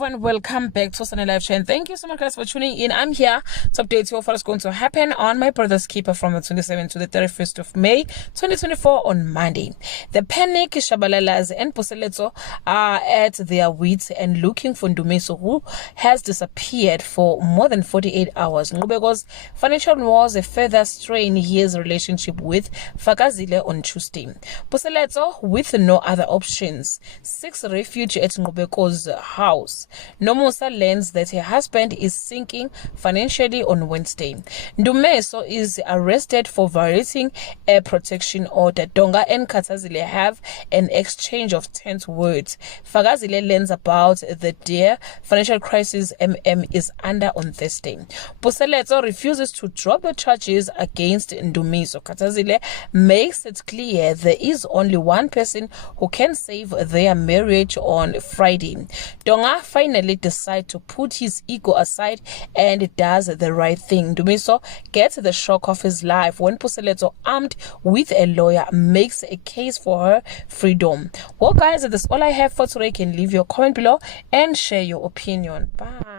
everyone, welcome back to Sunny Live Show, and thank you so much guys for tuning in. I'm here to update you of what is going to happen on My Brother's Keeper from the 27th to the 31st of May 2024 on Monday. The Panic, Shabalalas and Puseletso are at their wits and looking for Ndumiso, who has disappeared for more than 48 hours. Because financial woes further strain his relationship with Fakazile on Tuesday. Puseletso, with no other options, seeks refuge at Ngobeko's house. Nomusa learns that her husband is sinking financially on Wednesday. Ndumiso is arrested for violating a protection order. Donga and Katazile have an exchange of tense words. Fakazile learns about the dire financial crisis MM is under on Thursday. Puseletso refuses to drop the charges against Ndumiso. Katazile makes it clear there is only one person who can save their marriage on Friday. Donga finally decides to put his ego aside and does the right thing. Ndumiso gets the shock of his life when Puseletso, armed with a lawyer, makes a case for her freedom. Well guys, that's all I have for today. You can leave your comment below and share your opinion. Bye.